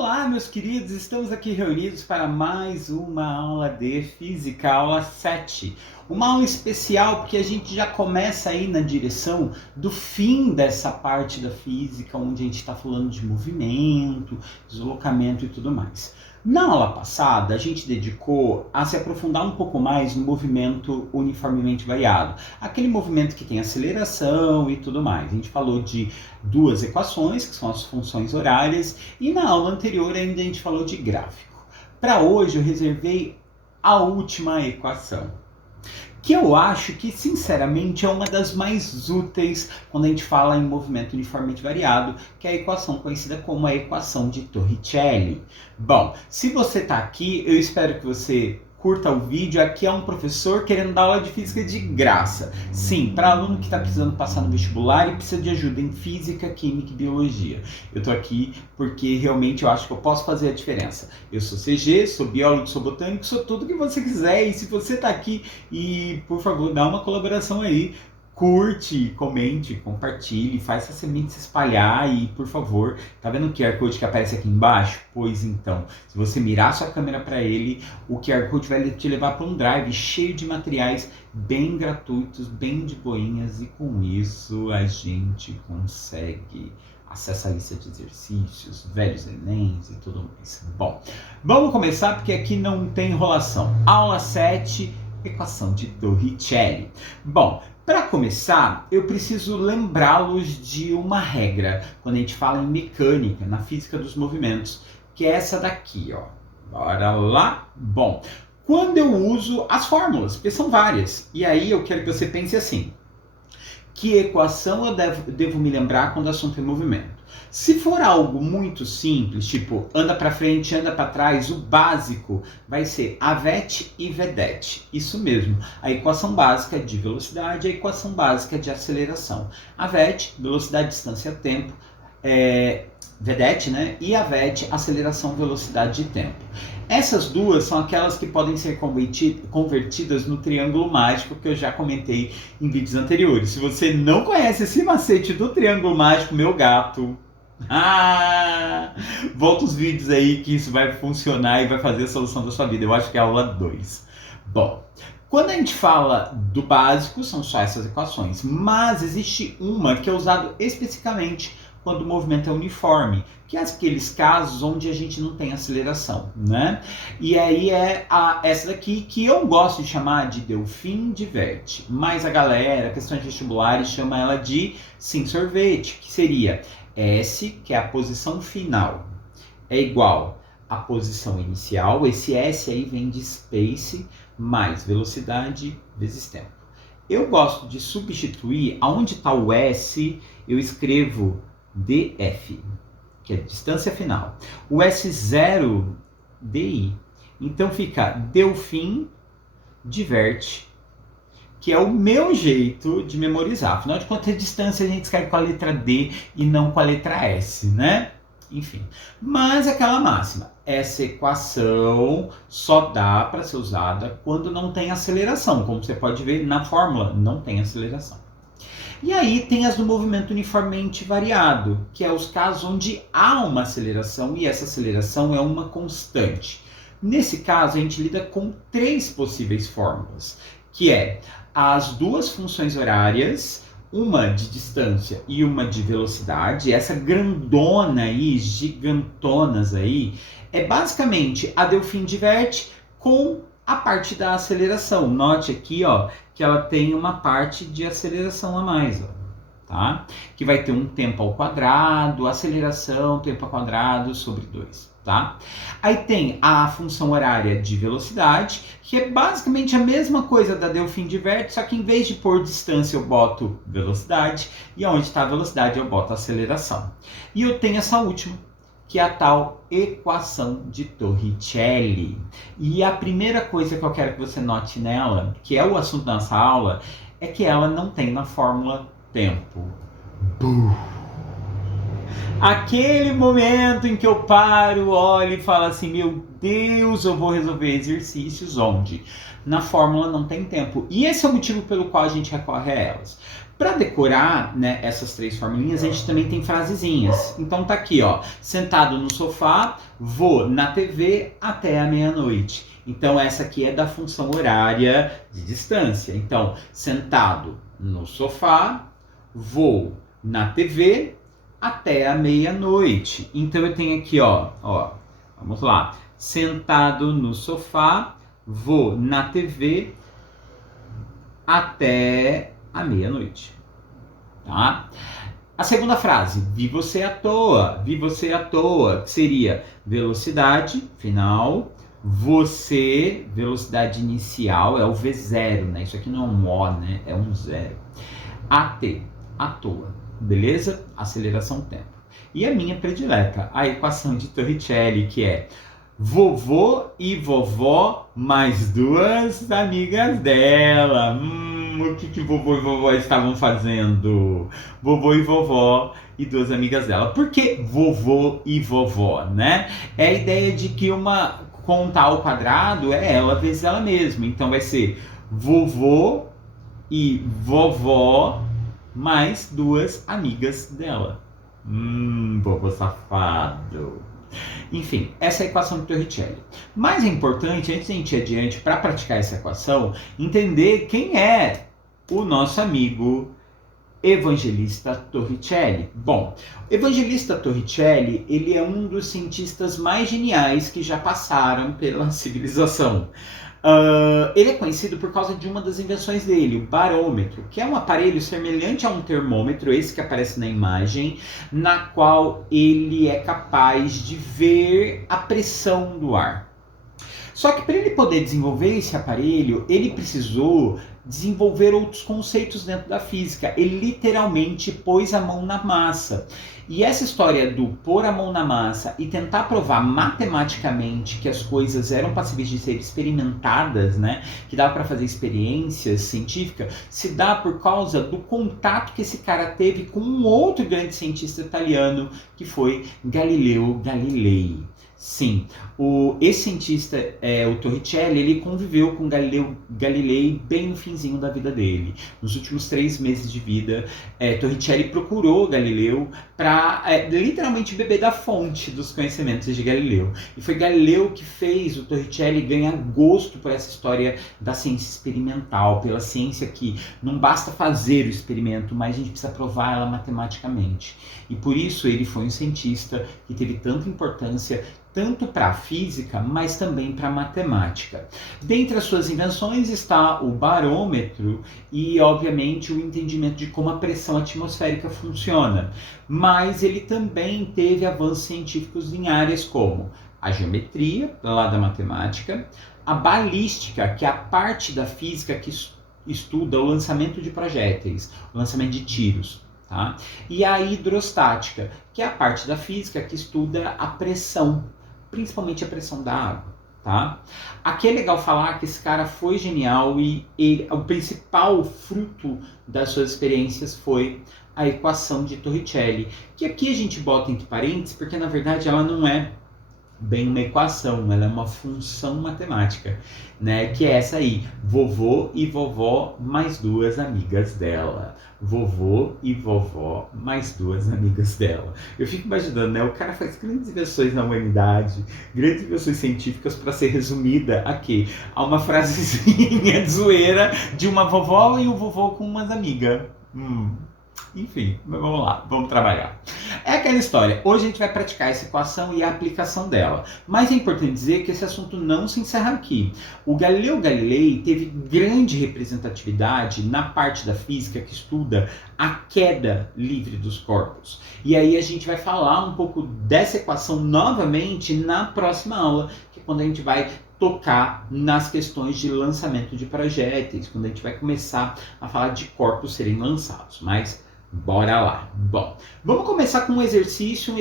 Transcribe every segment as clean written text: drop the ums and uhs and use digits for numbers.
Olá, meus queridos, estamos aqui reunidos para mais uma aula de Física, aula 7. Uma aula especial porque a gente já começa aí na direção do fim dessa parte da física, onde a gente está falando de movimento, deslocamento e tudo mais. Na aula passada, a gente dedicou a se aprofundar um pouco mais no movimento uniformemente variado. Aquele movimento que tem aceleração e tudo mais. A gente falou de duas equações, que são as funções horárias, e na aula anterior ainda a gente falou de gráfico. Para hoje eu reservei a última equação, que eu acho que, sinceramente, é uma das mais úteis quando a gente fala em movimento uniformemente variado, que é a equação conhecida como a equação de Torricelli. Bom, se você está aqui, eu espero que você curta o vídeo. Aqui é um professor querendo dar aula de física de graça. Sim, para aluno que está precisando passar no vestibular e precisa de ajuda em física, química e biologia. Eu estou aqui porque realmente eu acho que eu posso fazer a diferença. Eu sou CG, sou biólogo, sou botânico, sou tudo que você quiser. E se você está aqui, por favor, dá uma colaboração aí. Curte, comente, compartilhe, faz essa semente se espalhar e, por favor, tá vendo o QR Code que aparece aqui embaixo? Pois então, se você mirar sua câmera para ele, o QR Code vai te levar para um drive cheio de materiais bem gratuitos, bem de boinhas, e com isso a gente consegue acessar a lista de exercícios, velhos enems e tudo mais. Bom, vamos começar porque aqui não tem enrolação. Aula 7, equação de Torricelli. Bom, para começar, eu preciso lembrá-los de uma regra quando a gente fala em mecânica, na física dos movimentos, que é essa daqui, ó. Bora lá? Bom, quando eu uso as fórmulas, porque são várias, e aí eu quero que você pense assim: que equação eu devo me lembrar quando o assunto é movimento? Se for algo muito simples, tipo anda para frente, anda para trás, o básico vai ser AVET e VEDET. Isso mesmo, a equação básica de velocidade e a equação básica de aceleração. AVET, velocidade, distância, tempo, VEDET, né? E AVET, aceleração, velocidade e tempo. Essas duas são aquelas que podem ser convertidas no triângulo mágico, que eu já comentei em vídeos anteriores. Se você não conhece esse macete do triângulo mágico, meu gato, volta os vídeos aí que isso vai funcionar e vai fazer a solução da sua vida. Eu acho que é a aula 2. Bom, quando a gente fala do básico, são só essas equações, mas existe uma que é usada especificamente quando o movimento é uniforme, que é aqueles casos onde a gente não tem aceleração, né? E aí é essa daqui que eu gosto de chamar de Delfim-Divert, mas a galera, questões vestibulares, chama ela de sim-sorvete, que seria S, que é a posição final, é igual à posição inicial. Esse S aí vem de space mais velocidade vezes tempo. Eu gosto de substituir, aonde está o S, eu escrevo DF, que é distância final. O S0, DI. Então fica Delfim Divert, que é o meu jeito de memorizar. Afinal de contas, a distância a gente escreve com a letra D e não com a letra S, né? Enfim, mas aquela máxima, essa equação só dá para ser usada quando não tem aceleração. Como você pode ver na fórmula, não tem aceleração. E aí tem as do movimento uniformemente variado, que é os casos onde há uma aceleração e essa aceleração é uma constante. Nesse caso, a gente lida com 3 possíveis fórmulas, que é as duas funções horárias, uma de distância e uma de velocidade. Essa grandona aí, gigantonas aí, é basicamente a Delfim-Divert com a parte da aceleração. Note aqui, ó, que ela tem uma parte de aceleração a mais, ó, tá? Que vai ter um tempo ao quadrado, aceleração, tempo ao quadrado sobre 2, tá? Aí tem a função horária de velocidade, que é basicamente a mesma coisa da Delfim-Divert, só que em vez de pôr distância eu boto velocidade, e onde está a velocidade eu boto aceleração. E eu tenho essa última, que é a tal equação de Torricelli. E a primeira coisa que eu quero que você note nela, que é o assunto da nossa aula, é que ela não tem na fórmula tempo. Aquele momento em que eu paro, olho e falo assim, meu Deus, eu vou resolver exercícios onde? Na fórmula não tem tempo. E esse é o motivo pelo qual a gente recorre a elas. Para decorar, né, essas 3 formulinhas, a gente também tem frasezinhas. Então tá aqui, ó, sentado no sofá, vou na TV até a meia-noite. Então essa aqui é da função horária de distância. Então, sentado no sofá, vou na TV até a meia-noite. Então eu tenho aqui, ó, vamos lá. Sentado no sofá, vou na TV até a meia-noite. Tá? A segunda frase, vi você à toa, que seria velocidade final, você, velocidade inicial, é o V0, né? Isso aqui não é um O, né? É um 0. AT, à toa, beleza? Aceleração tempo. E a minha predileta, a equação de Torricelli, que é vovô e vovó mais 2 amigas dela. O que vovô e vovó estavam fazendo? Vovô e vovó e 2 amigas dela. Por que vovô e vovó, né? É a ideia de que uma contar ao quadrado é ela vezes ela mesma. Então vai ser vovô e vovó mais 2 amigas dela. Vovô safado. Enfim, essa é a equação de Torricelli. Mas é importante, antes de a gente ir adiante para praticar essa equação, entender quem é o nosso amigo Evangelista Torricelli. Bom, Evangelista Torricelli, ele é um dos cientistas mais geniais que já passaram pela civilização. Ele é conhecido por causa de uma das invenções dele, o barômetro, que é um aparelho semelhante a um termômetro, esse que aparece na imagem, na qual ele é capaz de ver a pressão do ar. Só que para ele poder desenvolver esse aparelho, ele precisou desenvolver outros conceitos dentro da física. Ele literalmente pôs a mão na massa. E essa história do pôr a mão na massa e tentar provar matematicamente que as coisas eram passíveis de ser experimentadas, né, que dava para fazer experiências científicas, se dá por causa do contato que esse cara teve com um outro grande cientista italiano, que foi Galileu Galilei. Sim, esse cientista, o Torricelli, ele conviveu com Galileu Galilei bem no finzinho da vida dele. Nos últimos 3 meses de vida, Torricelli procurou Galileu para literalmente beber da fonte dos conhecimentos de Galileu. E foi Galileu que fez o Torricelli ganhar gosto por essa história da ciência experimental, pela ciência que não basta fazer o experimento, mas a gente precisa provar ela matematicamente. E por isso ele foi um cientista que teve tanta importância tanto para a física, mas também para a matemática. Dentre as suas invenções está o barômetro e, obviamente, o entendimento de como a pressão atmosférica funciona. Mas ele também teve avanços científicos em áreas como a geometria, lá da matemática, a balística, que é a parte da física que estuda o lançamento de projéteis, o lançamento de tiros. Tá? E a hidrostática, que é a parte da física que estuda a pressão, principalmente a pressão da água. Tá? Aqui é legal falar que esse cara foi genial e o principal fruto das suas experiências foi a equação de Torricelli, que aqui a gente bota entre parênteses porque na verdade ela não é bem uma equação, ela é uma função matemática, né? Que é essa aí, vovô e vovó mais 2 amigas dela. Vovô e vovó mais 2 amigas dela. Eu fico imaginando, né? O cara faz grandes invenções na humanidade, grandes invenções científicas para ser resumida aqui a uma frasezinha de zoeira de uma vovó e um vovô com umas amigas. Enfim, vamos lá, vamos trabalhar. É aquela história, hoje a gente vai praticar essa equação e a aplicação dela. Mas é importante dizer que esse assunto não se encerra aqui. O Galileu Galilei teve grande representatividade na parte da física que estuda a queda livre dos corpos. E aí a gente vai falar um pouco dessa equação novamente na próxima aula, que é quando a gente vai tocar nas questões de lançamento de projéteis, quando a gente vai começar a falar de corpos serem lançados. Mas bora lá. Bom, vamos começar com um exercício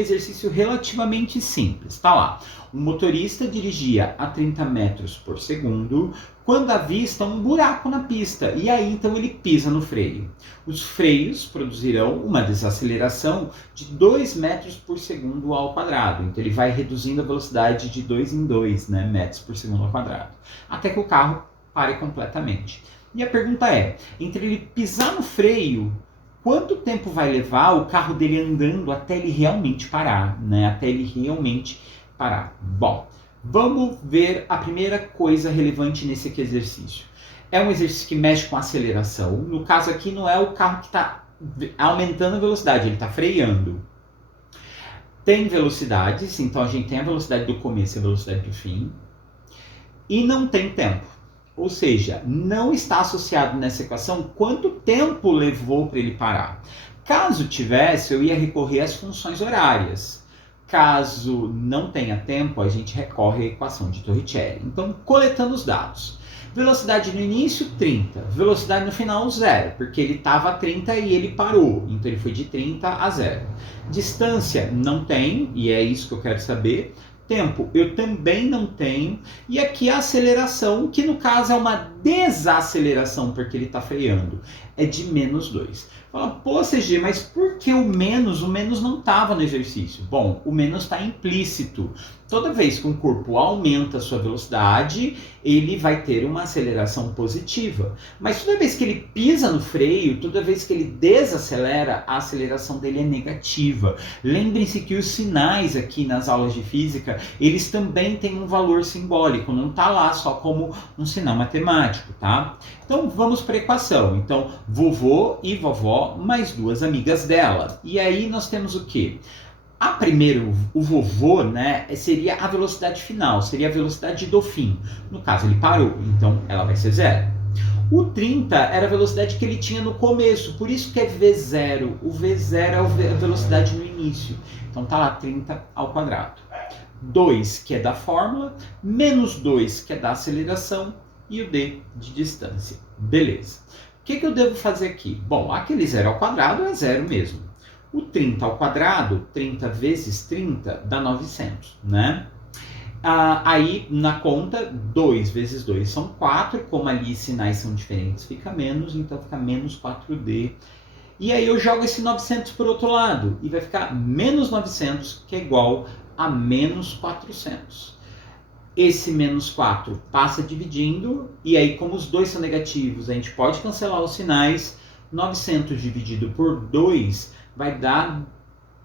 relativamente simples. Tá lá. Um motorista dirigia a 30 metros por segundo quando avista um buraco na pista e aí então ele pisa no freio. Os freios produzirão uma desaceleração de 2 metros por segundo ao quadrado. Então ele vai reduzindo a velocidade de 2 em 2, né, metros por segundo ao quadrado, até que o carro pare completamente. E a pergunta é, entre ele pisar no freio quanto tempo vai levar o carro dele andando até ele realmente parar, né? Até ele realmente parar. Bom, vamos ver a primeira coisa relevante nesse aqui exercício. É um exercício que mexe com aceleração. No caso aqui não é o carro que está aumentando a velocidade, ele está freando. Tem velocidades, então a gente tem a velocidade do começo e a velocidade do fim. E não tem tempo. Ou seja, não está associado nessa equação quanto tempo levou para ele parar. Caso tivesse, eu ia recorrer às funções horárias. Caso não tenha tempo, a gente recorre à equação de Torricelli. Então, coletando os dados. Velocidade no início, 30. Velocidade no final, 0. Porque ele estava a 30 e ele parou. Então, ele foi de 30 a 0. Distância, não tem. E é isso que eu quero saber. Tempo, eu também não tenho. E aqui a aceleração, que no caso é uma desaceleração, porque ele está freando, é de menos 2. Fala, pô, CG, mas por que o menos? O menos não estava no exercício. Bom, o menos está implícito. Toda vez que um corpo aumenta a sua velocidade, ele vai ter uma aceleração positiva. Mas toda vez que ele pisa no freio, toda vez que ele desacelera, a aceleração dele é negativa. Lembrem-se que os sinais aqui nas aulas de física, eles também têm um valor simbólico, não está lá só como um sinal matemático, tá? Então vamos para a equação. Então, vovô e vovó mais duas amigas dela. E aí nós temos o quê? A primeiro, o vovô, né, seria a velocidade final, seria a velocidade do fim. No caso, ele parou, então ela vai ser 0. O 30 era a velocidade que ele tinha no começo, por isso que é V0. O V0 é a velocidade no início. Então tá lá 30 ao quadrado. 2, que é da fórmula, menos 2, que é da aceleração, e o D de distância. Beleza. O que eu devo fazer aqui? Bom, aquele 0 ao quadrado é 0 mesmo. O 30 ao quadrado, 30 vezes 30, dá 900, né? Aí, na conta, 2 vezes 2 são 4. Como ali sinais são diferentes, fica menos, então fica menos 4D. E aí eu jogo esse 900 para o outro lado, e vai ficar menos 900, que é igual a menos 400. Esse menos 4 passa dividindo, e aí como os dois são negativos, a gente pode cancelar os sinais. 900 dividido por 2 vai dar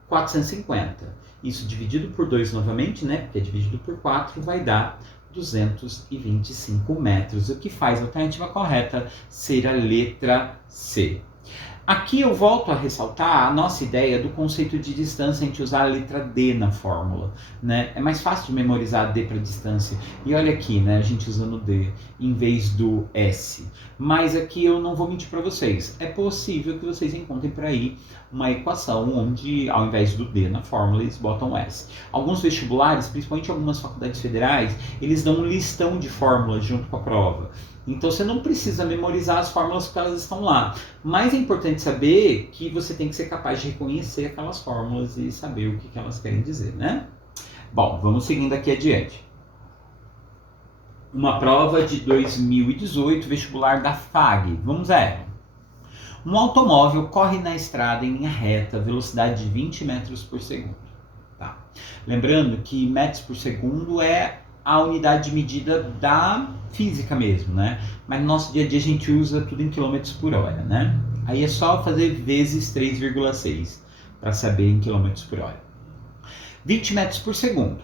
450. Isso dividido por 2 novamente, né? Porque é dividido por 4, vai dar 225 metros. O que faz a alternativa correta ser a letra C. Aqui eu volto a ressaltar a nossa ideia do conceito de distância, a gente usar a letra D na fórmula, né? É mais fácil de memorizar D para distância. E olha aqui, né? A gente usando D em vez do S. Mas aqui eu não vou mentir para vocês. É possível que vocês encontrem por aí uma equação onde, ao invés do D na fórmula, eles botam S. Alguns vestibulares, principalmente algumas faculdades federais, eles dão um listão de fórmulas junto com a prova. Então você não precisa memorizar as fórmulas porque elas estão lá. Mas é importante saber que você tem que ser capaz de reconhecer aquelas fórmulas e saber o que elas querem dizer, né? Bom, vamos seguindo aqui adiante. Uma prova de 2018, vestibular da FAG. Vamos a ela. Um automóvel corre na estrada em linha reta, velocidade de 20 metros por segundo. Tá. Lembrando que metros por segundo é a unidade de medida da física mesmo, né? Mas no nosso dia a dia a gente usa tudo em quilômetros por hora, né? Aí é só fazer vezes 3,6 para saber em quilômetros por hora. 20 metros por segundo.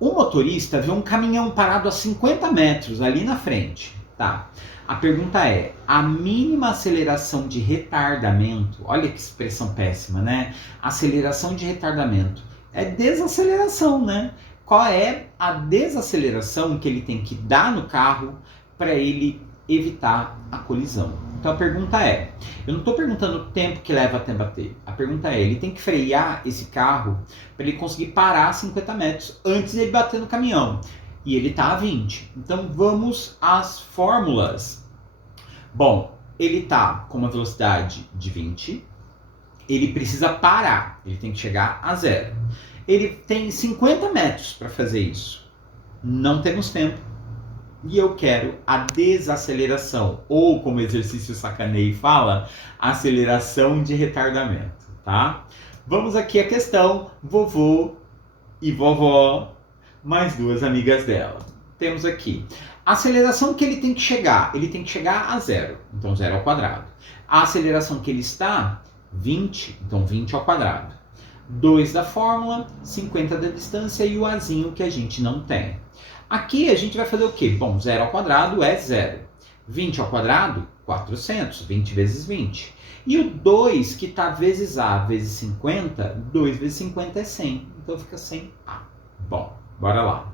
O motorista vê um caminhão parado a 50 metros ali na frente, tá? A pergunta é, a mínima aceleração de retardamento, olha que expressão péssima, né? Aceleração de retardamento é desaceleração, né? Qual é a desaceleração que ele tem que dar no carro para ele evitar a colisão? Então a pergunta é, eu não estou perguntando o tempo que leva até bater, a pergunta é, ele tem que frear esse carro para ele conseguir parar a 50 metros antes de ele bater no caminhão. E ele está a 20. Então vamos às fórmulas. Bom, ele está com uma velocidade de 20, ele precisa parar, ele tem que chegar a 0. Ele tem 50 metros para fazer isso. Não temos tempo. E eu quero a desaceleração, ou como o exercício sacaneio fala, aceleração de retardamento, tá? Vamos aqui à questão, vovô e vovó, mais duas amigas dela. Temos aqui, a aceleração que ele tem que chegar a 0, então 0 ao quadrado. A aceleração que ele está 20, então 20 ao quadrado. 2 da fórmula, 50 da distância e o azinho que a gente não tem. Aqui a gente vai fazer o quê? Bom, 0 ao quadrado é 0. 20 ao quadrado, 400. 20 vezes 20. E o 2, que está vezes A vezes 50, 2 vezes 50 é 100. Então fica 100A. Bom, bora lá.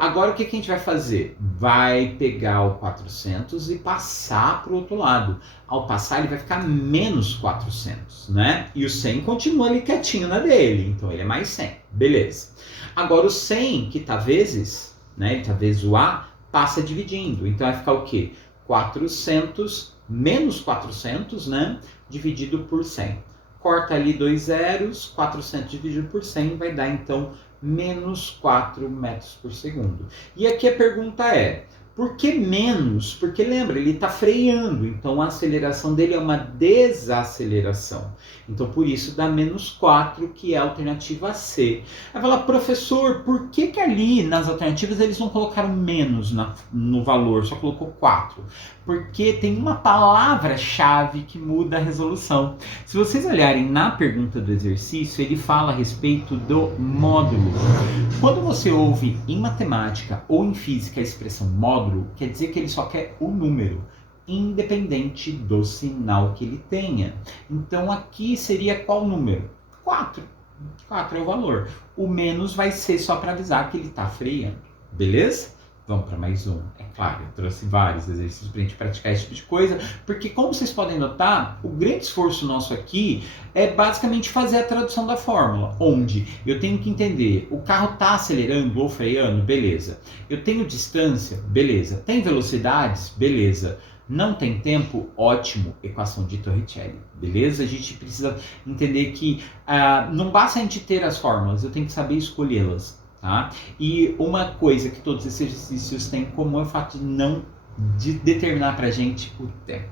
Agora o que a gente vai fazer? Vai pegar o 400 e passar para o outro lado. Ao passar ele vai ficar menos 400, né? E o 100 continua ali quietinho na dele, então ele é mais 100. Beleza. Agora o 100, que está vezes, né? Ele está vezes o A, passa dividindo. Então vai ficar o quê? 400 menos 400, né? Dividido por 100. Corta ali 2 zeros, 400 dividido por 100 vai dar então menos 4 metros por segundo. E aqui a pergunta é, por que menos? Porque lembra, ele está freando, então a aceleração dele é uma desaceleração. Então por isso dá menos 4, que é a alternativa C. Vai falar, professor, por que ali nas alternativas eles não colocaram menos no valor, só colocou 4? Porque tem uma palavra-chave que muda a resolução. Se vocês olharem na pergunta do exercício, ele fala a respeito do módulo. Quando você ouve em matemática ou em física a expressão módulo, quer dizer que ele só quer o número, independente do sinal que ele tenha. Então aqui seria qual número? 4. 4 é o valor. O menos vai ser só para avisar que ele está freando. Beleza? Vamos para mais um. É claro, eu trouxe vários exercícios para a gente praticar esse tipo de coisa, porque como vocês podem notar, o grande esforço nosso aqui é basicamente fazer a tradução da fórmula, onde eu tenho que entender, o carro está acelerando ou freando, beleza. Eu tenho distância, beleza. Tem velocidades, beleza. Não tem tempo, ótimo, equação de Torricelli, beleza? A gente precisa entender que não basta a gente ter as fórmulas, eu tenho que saber escolhê-las. Tá? E uma coisa que todos esses exercícios têm em comum é o fato de determinar para a gente o tempo.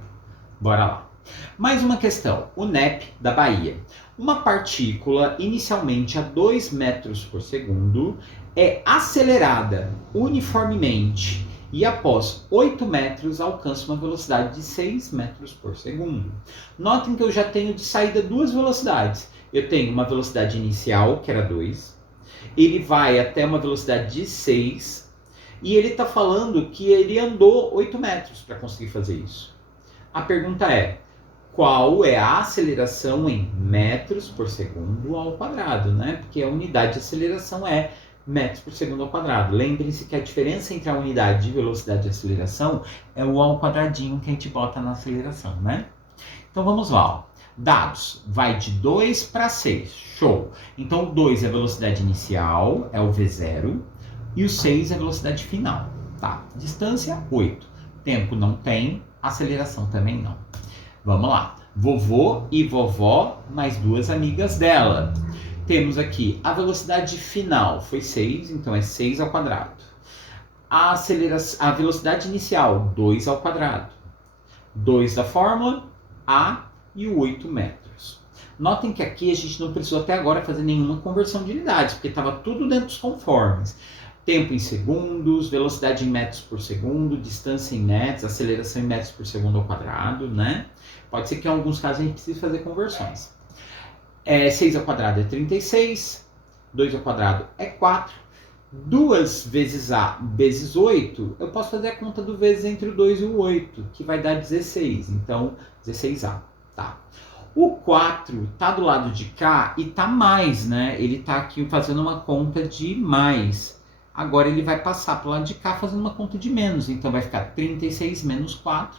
Bora lá. Mais uma questão. O NEP da Bahia. Uma partícula inicialmente a 2 metros por segundo é acelerada uniformemente e após 8 metros alcança uma velocidade de 6 metros por segundo. Notem que eu já tenho de saída duas velocidades. Eu tenho uma velocidade inicial, que era 2, ele vai até uma velocidade de 6 e ele está falando que ele andou 8 metros para conseguir fazer isso. A pergunta é, qual é a aceleração em metros por segundo ao quadrado, né? Porque a unidade de aceleração é metros por segundo ao quadrado. Lembrem-se que a diferença entre a unidade de velocidade e aceleração é o ao quadradinho que a gente bota na aceleração, né? Então vamos lá, ó. Dados, vai de 2 para 6, show. Então o 2 é a velocidade inicial, é o V0, e o 6 é a velocidade final, tá? Distância, 8. Tempo não tem, aceleração também não. Vamos lá, vovô e vovó, mais duas amigas dela. Temos aqui a velocidade final, foi 6, então é 6 ao quadrado. A velocidade inicial, 2 ao quadrado. 2 da fórmula, A e o 8 metros. Notem que aqui a gente não precisou até agora fazer nenhuma conversão de unidades, porque estava tudo dentro dos conformes. Tempo em segundos, velocidade em metros por segundo, distância em metros, aceleração em metros por segundo ao quadrado, né? Pode ser que em alguns casos a gente precise fazer conversões. 6 ao quadrado é 36, 2 ao quadrado é 4, 2 vezes A vezes 8, eu posso fazer a conta do vezes entre o 2 e o 8, que vai dar 16, então 16A. Tá. O 4 tá do lado de cá e tá mais, né? Ele tá aqui fazendo uma conta de mais. Agora ele vai passar pro lado de cá fazendo uma conta de menos. Então vai ficar 36 menos 4.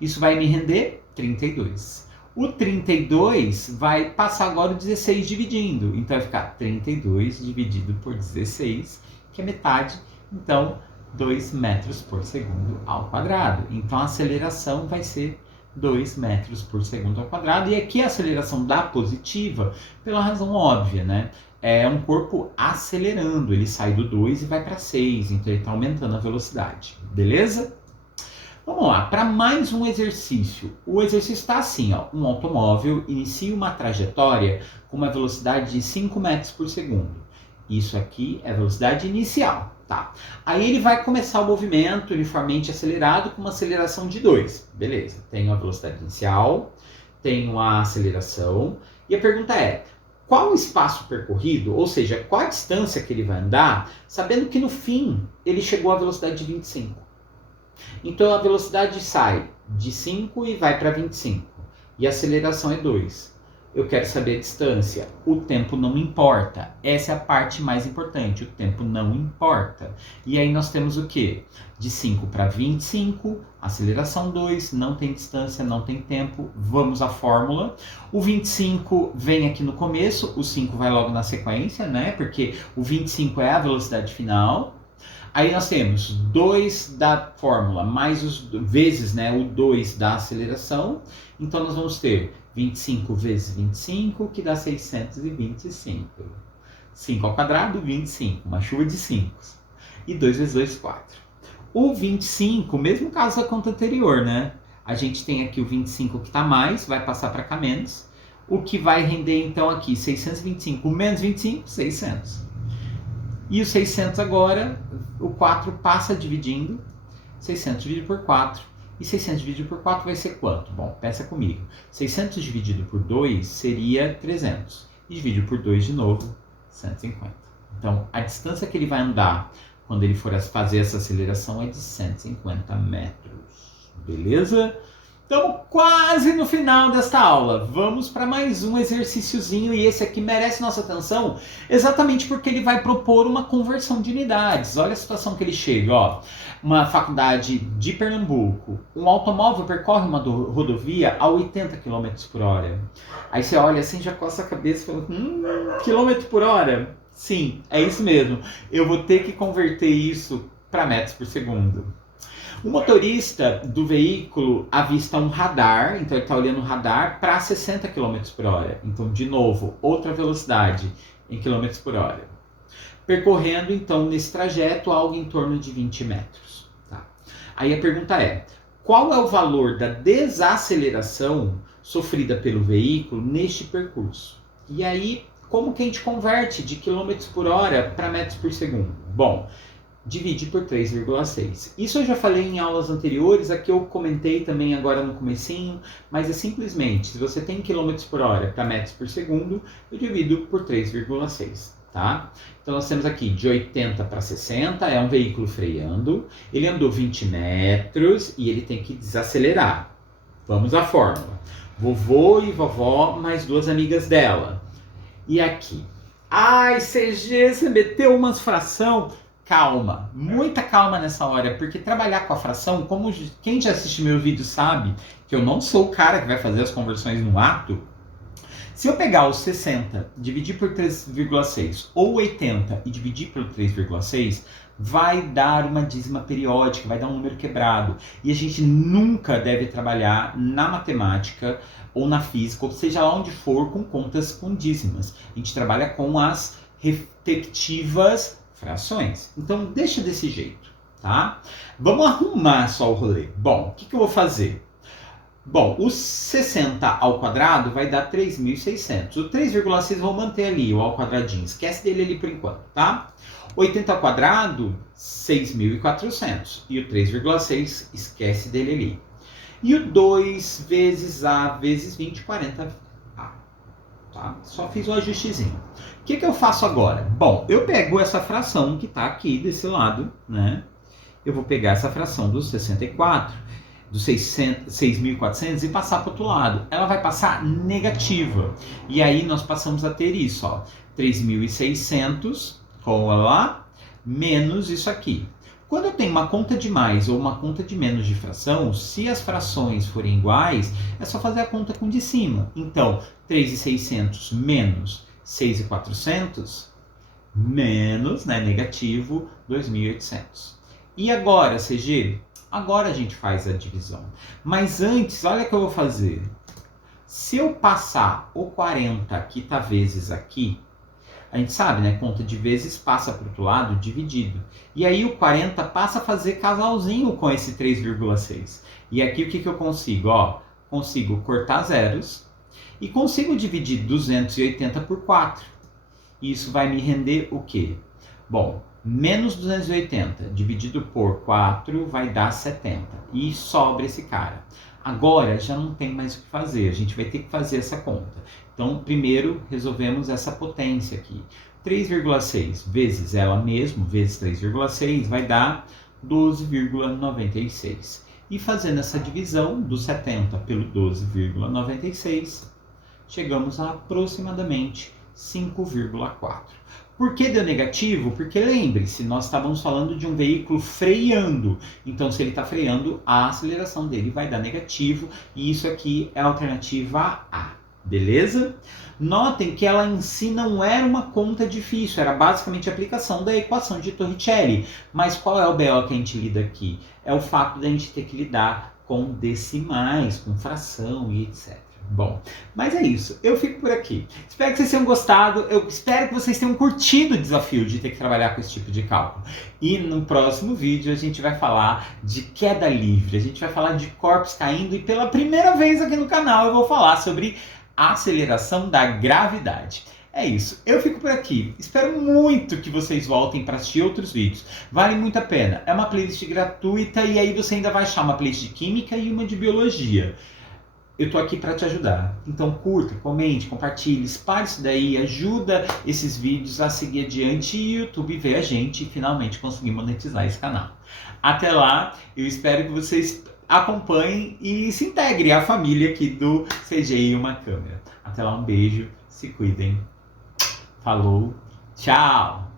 Isso vai me render 32. O 32 vai passar agora o 16 dividindo. Então vai ficar 32 dividido por 16, que é metade. Então 2 metros por segundo ao quadrado. Então a aceleração vai ser 2 metros por segundo ao quadrado. E aqui a aceleração dá positiva pela razão óbvia, né? É um corpo acelerando, ele sai do 2 e vai para 6, então ele está aumentando a velocidade, beleza? Vamos lá, para mais um exercício. O exercício está assim, ó, um automóvel inicia uma trajetória com uma velocidade de 5 metros por segundo. Isso aqui é a velocidade inicial, tá? Aí ele vai começar o movimento uniformemente acelerado com uma aceleração de 2. Beleza, tenho a velocidade inicial, tenho a aceleração, e a pergunta é, qual o espaço percorrido, ou seja, qual a distância que ele vai andar, sabendo que no fim ele chegou à velocidade de 25. Então a velocidade sai de 5 e vai para 25, e a aceleração é 2. Eu quero saber a distância. O tempo não importa. Essa é a parte mais importante. O tempo não importa. E aí nós temos o quê? De 5 para 25, aceleração 2, não tem distância, não tem tempo. Vamos à fórmula. O 25 vem aqui no começo, o 5 vai logo na sequência, né? Porque o 25 é a velocidade final. Aí nós temos 2 da fórmula, mais os vezes, né, o 2 da aceleração. Então nós vamos ter 25 vezes 25, que dá 625. 5 ao quadrado, 25. Uma chuva de 5. E 2 vezes 2, 4. O 25, mesmo caso da conta anterior, né? A gente tem aqui o 25 que está mais, vai passar para cá menos. O que vai render então aqui 625 menos 25, 600. E o 600 agora, o 4 passa dividindo. 600 dividido por 4. E 600 dividido por 4 vai ser quanto? Bom, pensa comigo. 600 dividido por 2 seria 300. E dividido por 2 de novo, 150. Então, a distância que ele vai andar quando ele for fazer essa aceleração é de 150 metros. Beleza? Estamos quase no final desta aula. Vamos para mais um exercíciozinho e esse aqui merece nossa atenção exatamente porque ele vai propor uma conversão de unidades. Olha a situação que ele chega, ó. Uma faculdade de Pernambuco, um automóvel percorre uma rodovia a 80 km por hora. Aí você olha assim, já coça a cabeça e fala, quilômetro por hora? Sim, é isso mesmo. Eu vou ter que converter isso para metros por segundo. O motorista do veículo avista um radar, então ele está olhando o radar para 60 km por hora. Então, de novo, outra velocidade em km por hora. Percorrendo, então, nesse trajeto, algo em torno de 20 metros. Tá? Aí a pergunta é, qual é o valor da desaceleração sofrida pelo veículo neste percurso? E aí, como que a gente converte de km por hora para metros por segundo? Bom, divide por 3,6. Isso eu já falei em aulas anteriores, aqui eu comentei também agora no comecinho, mas é simplesmente, se você tem km por hora para metros por segundo, eu divido por 3,6, tá? Então nós temos aqui de 80 para 60, é um veículo freando, ele andou 20 metros e ele tem que desacelerar. Vamos à fórmula. Vovô e vovó mais 2 amigas dela. E aqui? Ai, CG, você meteu umas fração. Calma, muita calma nessa hora, porque trabalhar com a fração, como quem já assiste meu vídeo sabe, que eu não sou o cara que vai fazer as conversões no ato. Se eu pegar os 60, dividir por 3,6 ou 80 e dividir por 3,6, vai dar uma dízima periódica, vai dar um número quebrado. E a gente nunca deve trabalhar na matemática ou na física, ou seja lá onde for, com contas com dízimas. A gente trabalha com as respectivas frações. Então deixa desse jeito, tá? Vamos arrumar só o rolê. Bom, o que eu vou fazer? Bom, os 60 ao quadrado vai dar 3.600. O 3,6 vou manter ali, o ao quadradinho. Esquece dele ali por enquanto, tá? 80 ao quadrado, 6.400. E o 3,6, esquece dele ali. E o 2 vezes A vezes 20, 40A. Tá? Só fiz um ajustezinho. O que eu faço agora? Bom, eu pego essa fração que está aqui desse lado, né? Eu vou pegar essa fração dos 64, dos 6.400 e passar para o outro lado. Ela vai passar negativa. E aí nós passamos a ter isso, ó. 3.600, cola lá, menos isso aqui. Quando eu tenho uma conta de mais ou uma conta de menos de fração, se as frações forem iguais, é só fazer a conta com de cima. Então, 3.600 menos 6.400, menos, né, negativo, 2.800. E agora, CG? Agora a gente faz a divisão. Mas antes, olha o que eu vou fazer. Se eu passar o 40 que está vezes aqui, a gente sabe, né? Conta de vezes passa para o outro lado dividido. E aí o 40 passa a fazer casalzinho com esse 3,6. E aqui o que eu consigo? Ó, consigo cortar zeros e consigo dividir 280 por 4. Isso vai me render o quê? Bom, menos 280 dividido por 4 vai dar 70. E sobra esse cara. Agora já não tem mais o que fazer, a gente vai ter que fazer essa conta. Então, primeiro resolvemos essa potência aqui. 3,6 vezes ela mesma, vezes 3,6, vai dar 12,96. E fazendo essa divisão do 70 pelo 12,96, chegamos a aproximadamente 5,4. Por que deu negativo? Porque lembre-se, nós estávamos falando de um veículo freando. Então, se ele está freando, a aceleração dele vai dar negativo. E isso aqui é a alternativa A. Beleza? Notem que ela em si não era uma conta difícil, era basicamente a aplicação da equação de Torricelli. Mas qual é o BO que a gente lida aqui? É o fato de a gente ter que lidar com decimais, com fração e etc. Bom, mas é isso, eu fico por aqui. Espero que vocês tenham gostado, eu espero que vocês tenham curtido o desafio de ter que trabalhar com esse tipo de cálculo. E no próximo vídeo a gente vai falar de queda livre, a gente vai falar de corpos caindo e pela primeira vez aqui no canal eu vou falar sobre a aceleração da gravidade. É isso, eu fico por aqui. Espero muito que vocês voltem para assistir outros vídeos. Vale muito a pena. É uma playlist gratuita e aí você ainda vai achar uma playlist de química e uma de biologia. Eu tô aqui para te ajudar. Então curta, comente, compartilhe, espalhe isso daí, ajuda esses vídeos a seguir adiante e o YouTube ver a gente e finalmente conseguir monetizar esse canal. Até lá, eu espero que vocês acompanhem e se integrem à família aqui do CGI Uma Câmera. Até lá, um beijo, se cuidem. Falou, tchau!